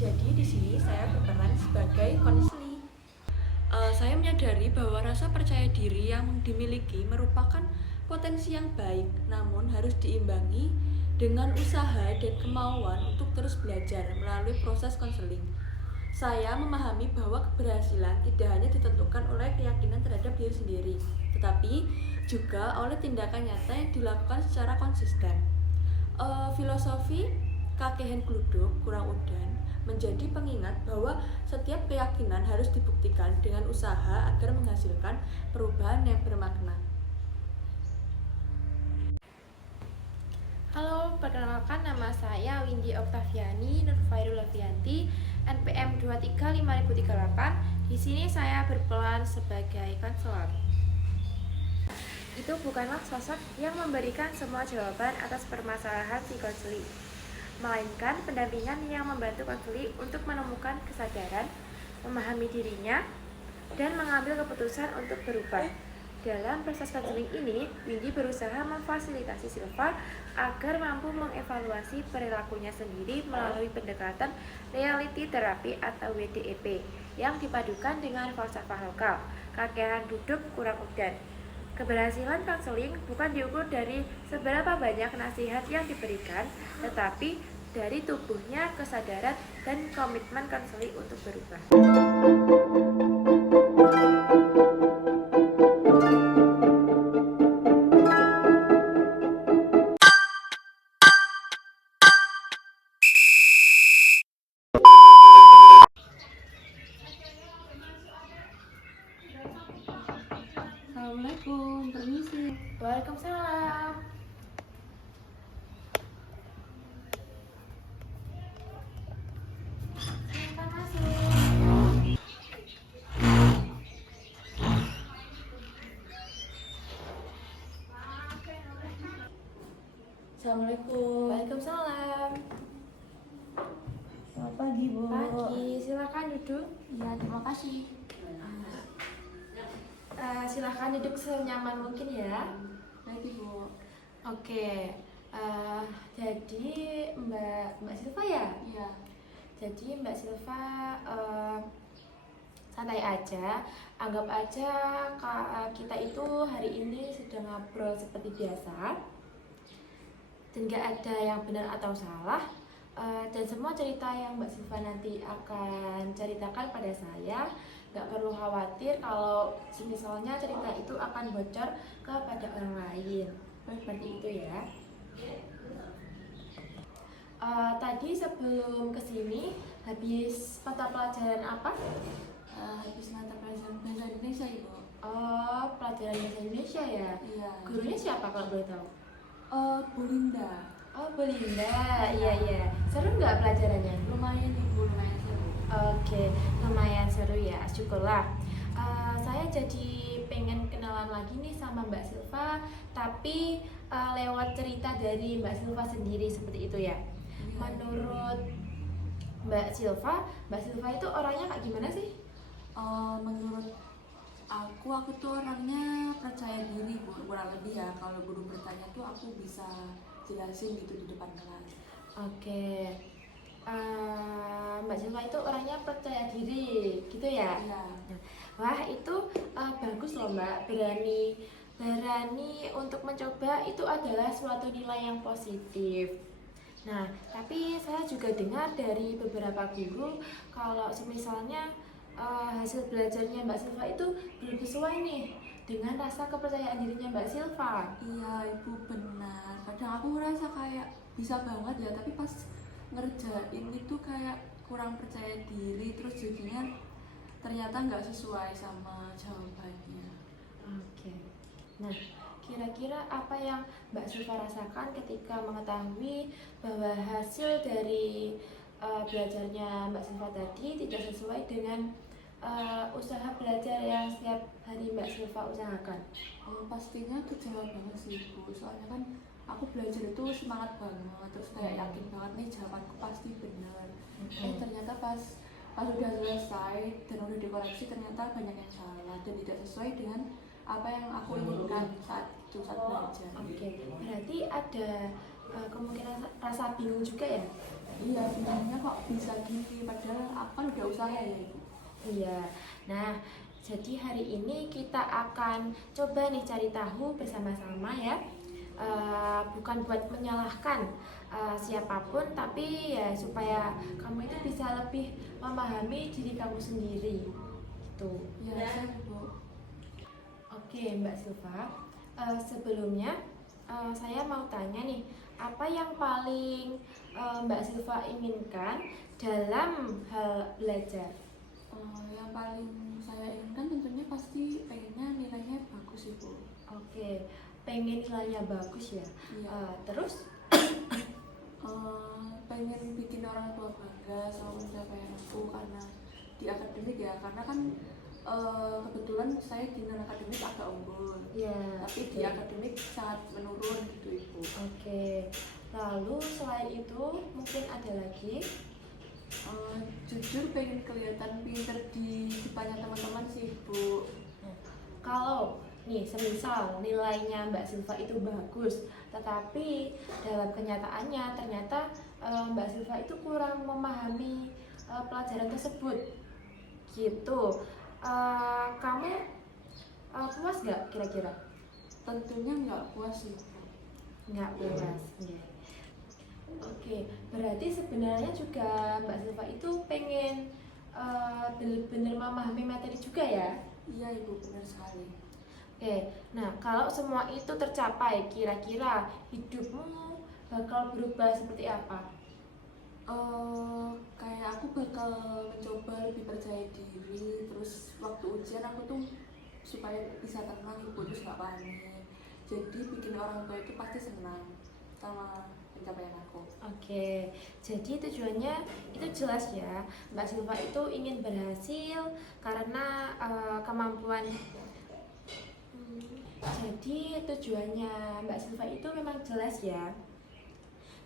Jadi di sini saya berperan sebagai konseli. Saya menyadari bahwa rasa percaya diri yang dimiliki merupakan potensi yang baik, namun harus diimbangi dengan usaha dan kemauan untuk terus belajar melalui proses konseling. Saya memahami bahwa keberhasilan tidak hanya ditentukan oleh keyakinan terhadap diri sendiri, tetapi juga oleh tindakan nyata yang dilakukan secara konsisten. Filosofi Kakehen Gluduk Kurang Udan menjadi pengingat bahwa setiap keyakinan harus dibuktikan dengan usaha agar menghasilkan perubahan yang bermakna. Halo, perkenalkan nama saya Windy Oktaviani Nurfairul Lavianti, NPM 235038. Di sini saya berperan sebagai konselor. Itu bukanlah sosok yang memberikan semua jawaban atas permasalahan si konseli, melainkan pendampingan yang membantu konseli untuk menemukan kesadaran, memahami dirinya, dan mengambil keputusan untuk berubah. Dalam proses konseling ini, Windy berusaha memfasilitasi Silva agar mampu mengevaluasi perilakunya sendiri melalui pendekatan reality therapy atau WDEP yang dipadukan dengan falsafah lokal, kakehan duduk kurang udan. Keberhasilan konseling bukan diukur dari seberapa banyak nasihat yang diberikan, tetapi dari tubuhnya kesadaran dan komitmen konseling untuk berubah. Assalamualaikum, permisi. Waalaikumsalam. Silakan masuk. Assalamualaikum. Waalaikumsalam. Selamat pagi, Bu. Pagi, silakan duduk. Ya, terima kasih. Silakan duduk senyaman mungkin ya. Baik, Ibu. Oke. Jadi Mbak Silva ya? Iya. Jadi Mbak Silva santai aja, anggap aja kita itu hari ini sedang ngobrol seperti biasa, dan gak ada yang benar atau salah. Dan semua cerita yang Mbak Silva nanti akan ceritakan pada saya, gak perlu khawatir kalau misalnya cerita itu akan bocor kepada orang lain. Seperti itu ya. Tadi sebelum kesini habis mata pelajaran apa? Habis mata pelajaran bahasa Indonesia, Ibu. Oh, pelajaran bahasa Indonesia ya? Iya. Gurunya siapa kalau boleh tahu? Bu Linda. Oh, Bu Linda. Iya. Seru nggak pelajarannya? Lumayan, Ibu, lumayan seru. Oke, lumayan seru ya. Syukurlah. Saya jadi pengen kenalan lagi nih sama Mbak Silva, tapi lewat cerita dari Mbak Silva sendiri seperti itu ya. Menurut Mbak Silva itu orangnya kayak gimana sih? Menurut aku tuh orangnya percaya diri, Bu. Kurang lebih ya, kalau guru bertanya tuh aku bisa jelasin gitu di depan kelas. Oke. Mbak Silva itu orangnya percaya diri gitu ya? Iya. Wah, itu bagus loh Mbak. Berani untuk mencoba itu adalah suatu nilai yang positif. Nah, tapi saya juga dengar dari beberapa guru kalau misalnya hasil belajarnya Mbak Silva itu belum sesuai nih dengan rasa kepercayaan dirinya Mbak Silva. Iya, Ibu, benar. Kadang aku ngerasa kayak bisa banget ya, tapi pas ngerjain itu kayak kurang percaya diri, terus jadinya ternyata nggak sesuai sama jawabannya. Oke. Nah, kira-kira apa yang Mbak Silva rasakan ketika mengetahui bahwa hasil dari belajarnya Mbak Silva tadi tidak sesuai dengan usaha belajar yang setiap hari Mbak Silva usahakan? Pastinya kecewa banget sih, Bu. Soalnya kan aku belajar itu semangat banget, terus kayak yakin banget nih jawabanku pasti benar. Ternyata pas udah selesai dan udah dikoreksi ternyata banyak yang salah dan tidak sesuai dengan apa yang aku inginkan saat belajar. Oke, berarti ada kemungkinan rasa bingung juga ya? Iya, bingungnya kok bisa gini, padahal aku kan udah usaha ya Ibu. Iya. Nah, jadi hari ini kita akan coba nih cari tahu bersama-sama ya. Bukan buat menyalahkan siapapun, tapi ya supaya kamu itu bisa lebih memahami diri kamu sendiri. Gitu. Iya, saya Ibu. Oke, Mbak Silva. Sebelumnya saya mau tanya nih, apa yang paling Mbak Silva inginkan dalam hal belajar? Yang paling saya inginkan tentunya pasti pengennya nilainya bagus Ibu. Oke, pengen nilainya bagus ya. Iya. Terus, Pengen bikin orang tua bangga sama pencapaian aku karena di akademik ya, karena kan kebetulan saya di non akademik agak unggul, ya. tapi di akademik sangat menurun gitu Ibu. Oke. Lalu selain itu mungkin ada lagi? Jujur pengen kelihatan pinter di depannya teman-teman sih Ibu. Kalau nih, semisal nilainya Mbak Silva itu bagus, tetapi dalam kenyataannya ternyata Mbak Silva itu kurang memahami pelajaran tersebut, gitu. Kamu puas nggak kira-kira? Tentunya nggak puas sih Ibu. Nggak puas, ya. Oke, berarti sebenarnya juga Mbak Silva itu pengen benar-benar memahami materi juga ya? Iya Ibu, benar sekali. Oke, nah kalau semua itu tercapai, kira-kira hidupmu bakal berubah seperti apa? Kayak aku bakal mencoba lebih percaya diri, terus waktu ujian aku tuh supaya bisa tenang Ibu, terus nggak panik, jadi bikin orang tua itu pasti senang sama pencapaian aku. Oke, jadi tujuannya itu jelas ya, Mbak Silva itu ingin berhasil karena kemampuan. Jadi tujuannya Mbak Silva itu memang jelas ya.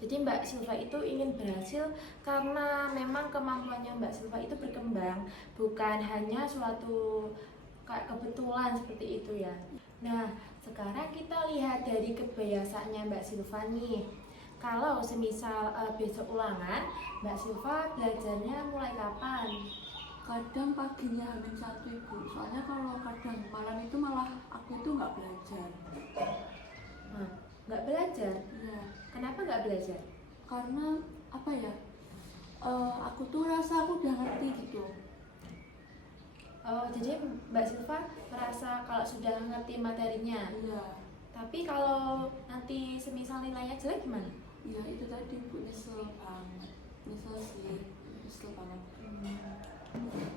Jadi Mbak Silva itu ingin berhasil karena memang kemampuannya Mbak Silva itu berkembang, bukan hanya suatu kayak kebetulan seperti itu ya. Nah, sekarang kita lihat dari kebiasaannya Mbak Silva nih. Kalau semisal besok ulangan, Mbak Silva belajarnya mulai kapan? Kadang paginya H-1 Ibu, soalnya kalau kadang malam itu malah aku itu nggak belajar. Nah, nggak belajar? Iya, Kenapa nggak belajar? karena apa ya, aku tuh rasa aku udah ngerti gitu. Oh, jadi Mbak Silva merasa kalau sudah ngerti materinya. Iya. Tapi kalau nanti semisal nilainya jelek gimana? Iya, itu tadi Bu, nyesel banget. Nyesel sih, nyesel banget.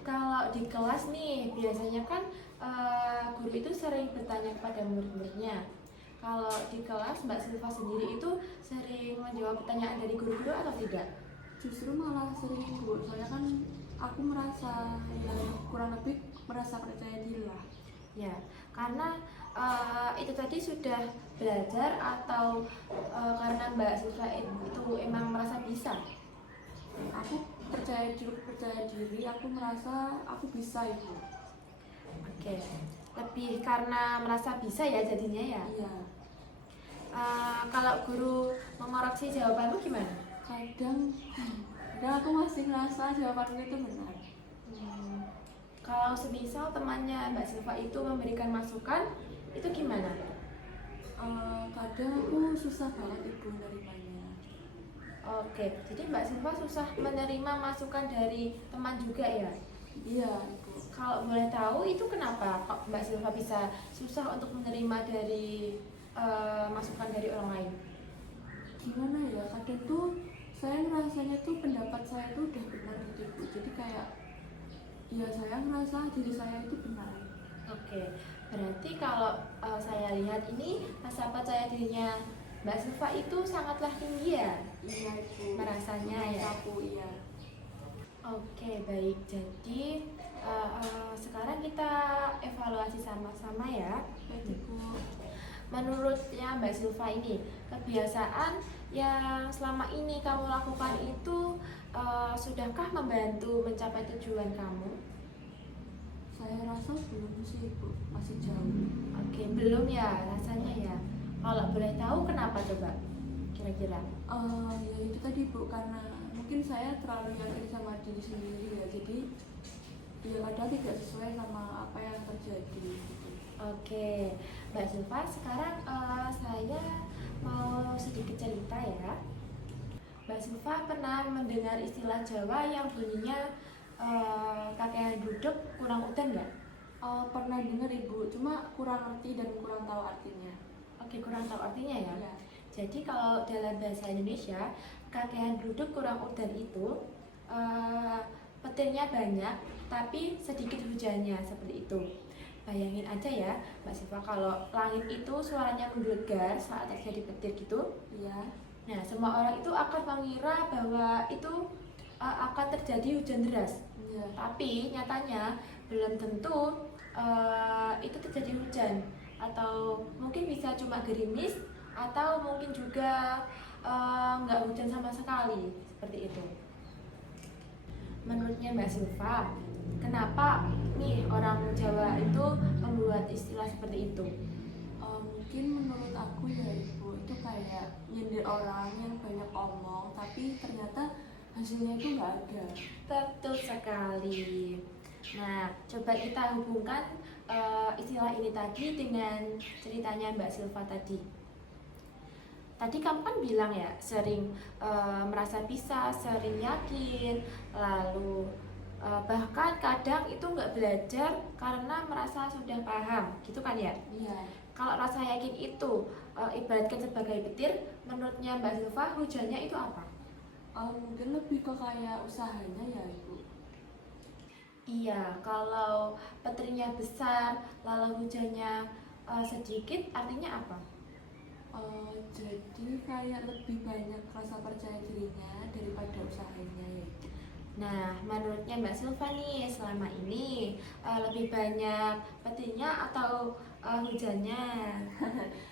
Kalau di kelas nih, biasanya kan guru itu sering bertanya kepada murid-muridnya. Kalau di kelas Mbak Silva sendiri itu sering menjawab pertanyaan dari guru-guru atau tidak? Justru malah sering Bu, soalnya kan aku merasa ya kurang lebih merasa percaya diri lah. Ya, karena itu tadi sudah belajar atau karena Mbak Silva itu emang merasa bisa? Aku percaya diri, aku merasa aku bisa Ibu. Oke, lebih karena merasa bisa ya jadinya ya. Iya. Kalau guru mengoreksi jawabanmu gimana? Kadang aku masih ngerasa jawabanku itu benar. Kalau semisal temannya Mbak Silva itu memberikan masukan, itu gimana? Kadang aku susah banget Ibu nerimanya. Oke, jadi Mbak Silva susah menerima masukan dari teman juga ya? Iya Ibu. Kalau boleh tahu itu kenapa kok Mbak Silva bisa susah untuk menerima dari masukan dari orang lain? Gimana ya, kadang tuh saya ngerasanya tuh pendapat saya tuh udah benar gitu Ibu. Jadi kayak ya saya ngerasa diri saya itu benar. Oke, berarti kalau saya lihat ini rasa percaya dirinya Mbak Silva itu sangatlah tinggi ya? Iya Ibu. Merasanya ya? Aku iya. Oke, baik. Jadi sekarang kita evaluasi sama-sama ya. Baik Ibu. Menurutnya Mbak Silva ini, kebiasaan yang selama ini kamu lakukan itu sudahkah membantu mencapai tujuan kamu? Saya rasa belum sih Ibu, masih jauh. Oke, belum ya rasanya ya. Kalau boleh tahu kenapa coba? kira-kira? Ya itu tadi Bu, karena mungkin saya terlalu yakin sama diri sendiri ya, jadi ya kadang tidak sesuai sama apa yang terjadi gitu. Oke, Mbak Zulfa, sekarang saya mau sedikit cerita ya. Mbak Zulfa pernah mendengar istilah Jawa yang bunyinya kakean duduk kurang udan nggak? Pernah dengar Ibu, cuma kurang ngerti dan kurang tahu artinya. Oke, kurang tahu artinya ya. Ya. Jadi kalau dalam bahasa Indonesia, kakean duduk kurang udan itu petirnya banyak, tapi sedikit hujannya, seperti itu. Bayangin aja ya, Mbak Siva, kalau langit itu suaranya menggelegar saat terjadi petir gitu. Iya. Nah, semua orang itu akan mengira bahwa itu akan terjadi hujan deras. Iya. Tapi nyatanya belum tentu itu terjadi hujan, atau mungkin bisa cuma gerimis, atau mungkin juga nggak hujan sama sekali, seperti itu. Menurutnya Mbak Silva, kenapa nih orang Jawa itu membuat istilah seperti itu? Mungkin menurut aku ya Ibu, itu kayak nyindir orang yang banyak omong tapi ternyata hasilnya itu nggak ada. Betul sekali. Nah, coba kita hubungkan istilah ini tadi dengan ceritanya Mbak Silva tadi. Tadi kamu kan bilang ya, sering merasa bisa, sering yakin, lalu bahkan kadang itu nggak belajar karena merasa sudah paham, gitu kan ya? Iya. Kalau rasa yakin itu ibaratkan sebagai petir, menurutnya Mbak Silva hujannya itu apa? Mungkin lebih ke kayak usahanya ya Ibu. Iya, kalau petirnya besar, lalu hujannya sedikit, artinya apa? Jadi kayak lebih banyak rasa percaya dirinya daripada usahanya ya Ibu. Nah, menurutnya Mbak Silva nih, selama ini lebih banyak petirnya atau hujannya?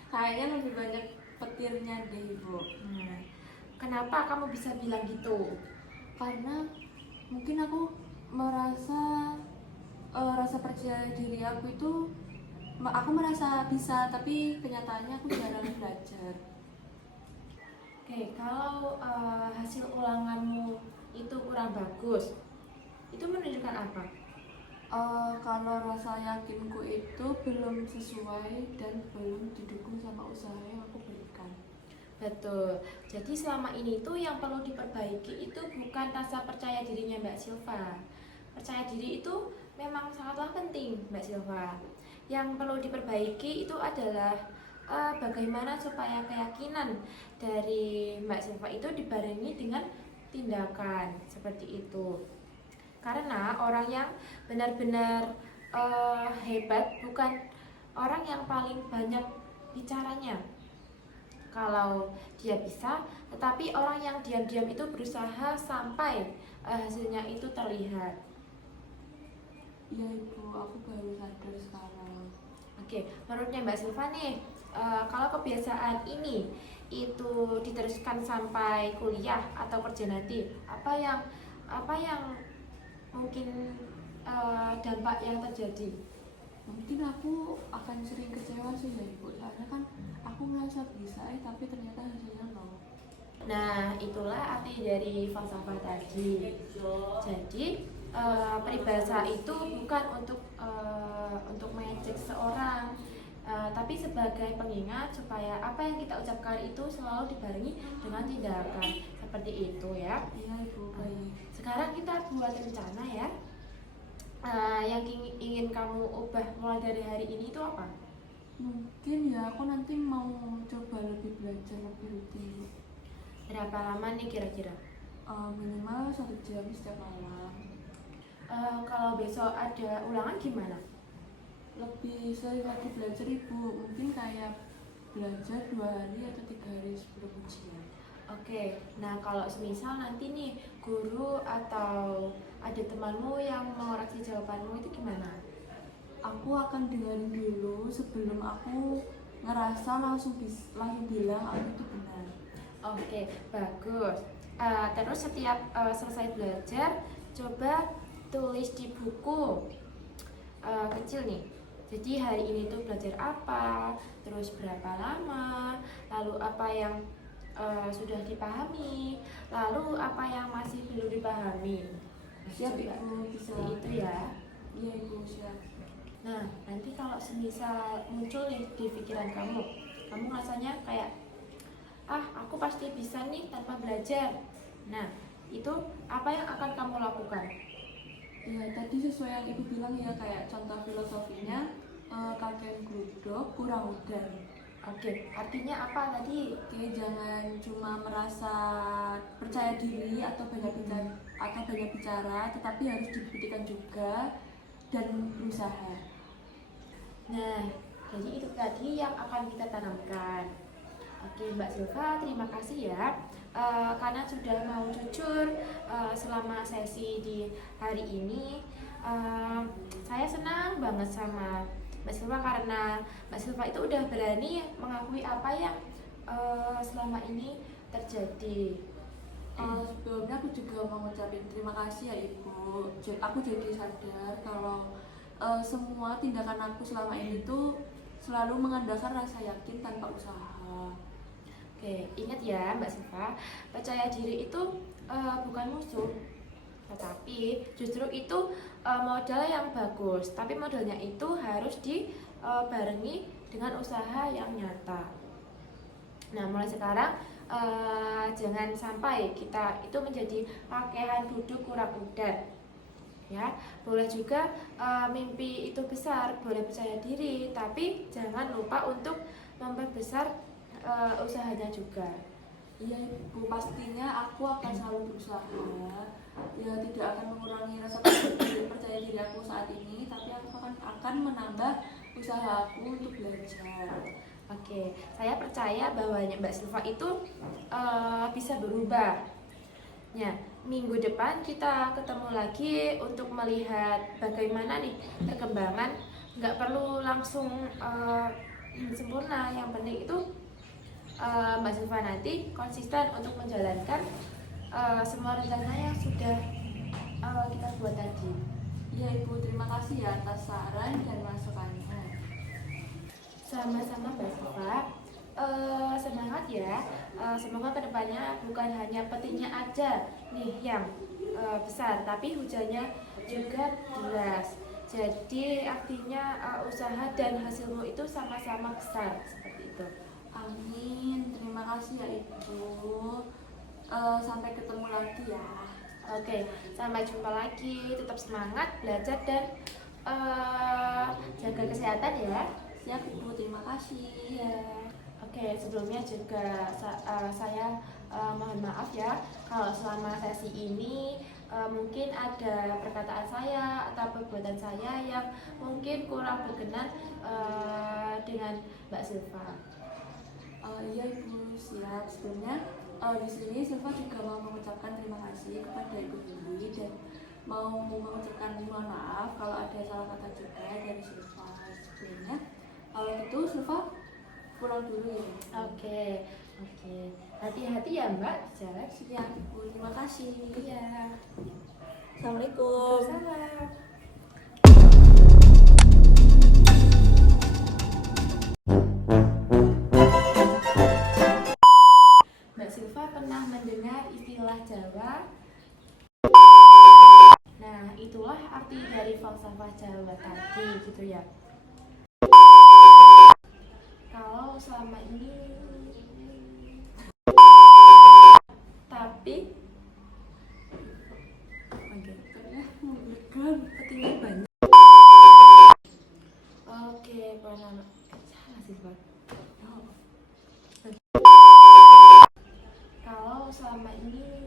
Kayaknya lebih banyak petirnya deh Ibu. Nah, kenapa kamu bisa bilang gitu? Karena mungkin aku merasa rasa percaya diri aku itu aku merasa bisa, tapi kenyataannya aku jarang belajar. Oke, kalau hasil ulanganmu itu kurang bagus, itu menunjukkan apa? Kalau rasa yakinku itu belum sesuai dan belum didukung sama usaha yang aku berikan. Betul. Jadi selama ini tuh yang perlu diperbaiki itu bukan rasa percaya dirinya Mbak Silva. Percaya diri itu memang sangatlah penting, Mbak Silva. Yang perlu diperbaiki itu adalah bagaimana supaya keyakinan dari Mbak Silva itu dibarengi dengan tindakan seperti itu. Karena orang yang benar-benar hebat bukan orang yang paling banyak bicaranya. Kalau dia bisa, tetapi orang yang diam-diam itu berusaha sampai hasilnya itu terlihat. Iya Ibu, aku baru sadar sekarang. Oke, menurutnya Mbak Silva nih, kalau kebiasaan ini itu diteruskan sampai kuliah atau kerja nanti, apa yang mungkin dampak yang terjadi? Mungkin aku akan sering kecewa sih ya Ibu, soalnya kan aku merasa bisa tapi ternyata hasilnya nol. Nah, itulah arti dari falsafah tadi. Jadi peribahasa itu bukan untuk mengejek seorang, tapi sebagai pengingat supaya apa yang kita ucapkan itu selalu dibarengi dengan tindakan seperti itu ya. Iya Ibu, baik. Sekarang kita buat rencana ya. Yang ingin kamu ubah mulai dari hari ini itu apa? Mungkin ya aku nanti mau coba lebih belajar lebih rutin. Berapa lama nih kira-kira? Minimal 1 jam setiap malam. Kalau besok ada ulangan gimana? Lebih sering lagi belajar Ibu, mungkin kayak belajar 2 hari atau 3 hari sebelum ujian. Oke, nah kalau semisal nanti nih guru atau ada temanmu yang mengoreksi jawabanmu itu gimana? Aku akan dengerin dulu sebelum aku ngerasa langsung bilang aku itu benar. Oke, bagus. Terus setiap selesai belajar, coba tulis di buku kecil nih. Jadi hari ini tuh belajar apa, terus berapa lama, lalu apa yang sudah dipahami. Lalu apa yang masih belum dipahami? Siap Coba Ibu, bisa. seperti itu ya. Iya Ibu, siap. Nah, nanti kalau semisal muncul nih di pikiran kamu rasanya kayak, aku pasti bisa nih tanpa belajar. Nah, itu apa yang akan kamu lakukan? Ya tadi sesuai yang Ibu bilang ya, kayak contoh filosofinya kakek gludok kurang udan. Oke, artinya apa tadi? Oke, jangan cuma merasa percaya diri atau banyak bicara, tetapi harus dibuktikan juga dan berusaha. Nah, jadi itu tadi yang akan kita tanamkan. Oke, Mbak Silva, terima kasih ya karena sudah mau jujur selama sesi di hari ini. Saya senang banget sama Mbak Silva karena Mbak Silva itu udah berani mengakui apa yang selama ini terjadi. Sebelumnya aku juga mau ngucapin terima kasih ya Ibu. Aku jadi sadar kalau semua tindakan aku selama ini tuh selalu mengandalkan rasa yakin tanpa usaha. Oke, ingat ya Mbak Silva, percaya diri itu bukan musuh, tetapi justru itu modal yang bagus. Tapi modalnya itu harus dibarengi dengan usaha yang nyata. Nah, mulai sekarang jangan sampai kita itu menjadi pakaian duduk kurang udan. Ya, boleh juga mimpi itu besar, boleh percaya diri, tapi jangan lupa untuk memperbesar usahanya juga. Iya Ibu, pastinya aku akan selalu berusaha. Ya tidak akan mengurangi rasa percaya diri aku saat ini, tapi aku akan menambah usaha aku untuk belajar. Oke, saya percaya bahwa Mbak Silva itu bisa berubah. Ya, minggu depan kita ketemu lagi untuk melihat bagaimana nih perkembangan. Nggak perlu langsung sempurna, yang penting itu Mbak Silva nanti konsisten untuk menjalankan semua rencana yang sudah kita buat tadi. Ya Ibu, terima kasih ya atas saran dan masukannya. Sama-sama Mbak Silva. Semangat ya. Semoga kedepannya bukan hanya petirnya aja nih yang besar, tapi hujannya juga deras. Jadi artinya usaha dan hasilmu itu sama-sama besar, seperti itu. Amin, terima kasih ya Ibu. Sampai ketemu lagi ya. Oke, sampai jumpa lagi. Tetap semangat belajar dan jaga kesehatan ya. Siap Ibu, terima kasih. Iya. Oke, sebelumnya juga saya mohon maaf ya kalau selama sesi ini mungkin ada perkataan saya atau perbuatan saya yang mungkin kurang berkenan dengan Mbak Silva. Iya Ibu, siap. Sebelumnya di sini Silva juga mau mengucapkan terima kasih kepada Ibu Dewi dan mau mengucapkan mohon maaf kalau ada salah kata juga dari Silva. Sebelumnya, kalau gitu Silva pulang dulu ya. Oke. Hati-hati ya Mbak di jalan. Siap Ibu, terima kasih. Iya. Assalamualaikum. Salam. Mbak Silva pernah mendengar istilah Jawa? Nah, itulah arti dari falsafah Jawa tadi gitu ya. Kalau selama ini tapi Kayaknya memberikan petingnya banyak. Oke, salah sih Pak. Kalau selama ini